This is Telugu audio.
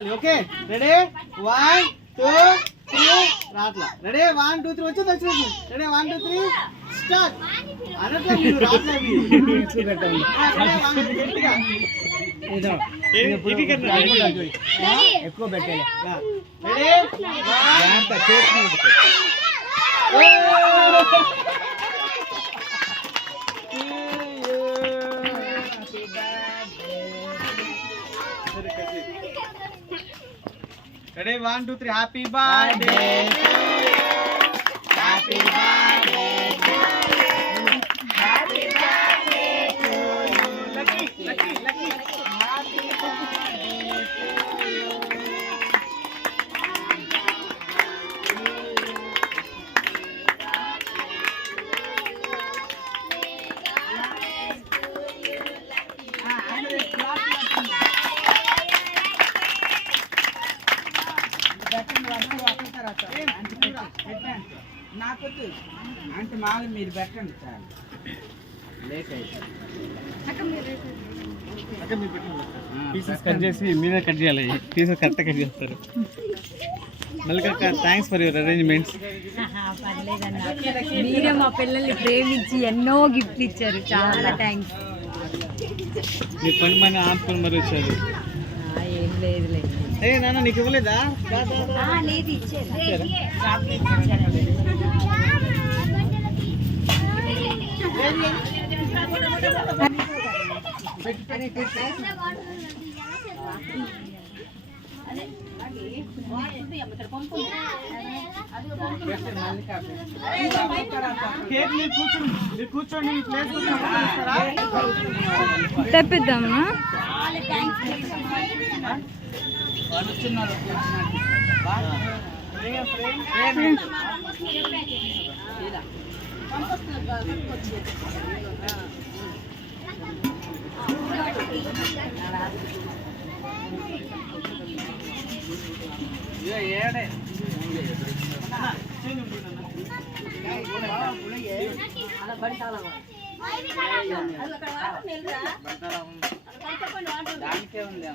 ఓకే రెడీ 1 2 3 రాట్లా రెడీ 1 2 3 వచ్చేది రెడీ 1 2 3 స్టార్ట్ అనట్లా మీరు రాట్లా గట్టిగా ఏదో ఇది కన్నా ఎక్కువ పెట్టాలి రెడీ యాంత చేసి Ready, 1, 2, 3. Happy birthday to you. Happy birthday to you. Happy birthday to you. Lucky. Happy birthday to you. నాకు అంటే మాలు మీరు పెట్టండి చాలు లేట్ పీసెస్ కట్ చేసి మీరే కట్ చేయాలి పీసెస్ కరెక్ట్గా కట్ చేస్తారు మల్లిక థ్యాంక్స్ ఫర్ యువర్ అరేంజ్మెంట్స్ మీరే మా పిల్లల్ని ప్రేమించి ఎన్నో గిఫ్ట్లు ఇచ్చారు చాలా థ్యాంక్స్ మీరు 10 మంది ఆపుకొని మరి వచ్చారు ఏం లేదు ఏ నాన్న నీకు ఇవ్వలేదా లేదు ఇచ్చారు కూర్చోండి తెప్పిద్దామా ఏడే దానికే ఉంది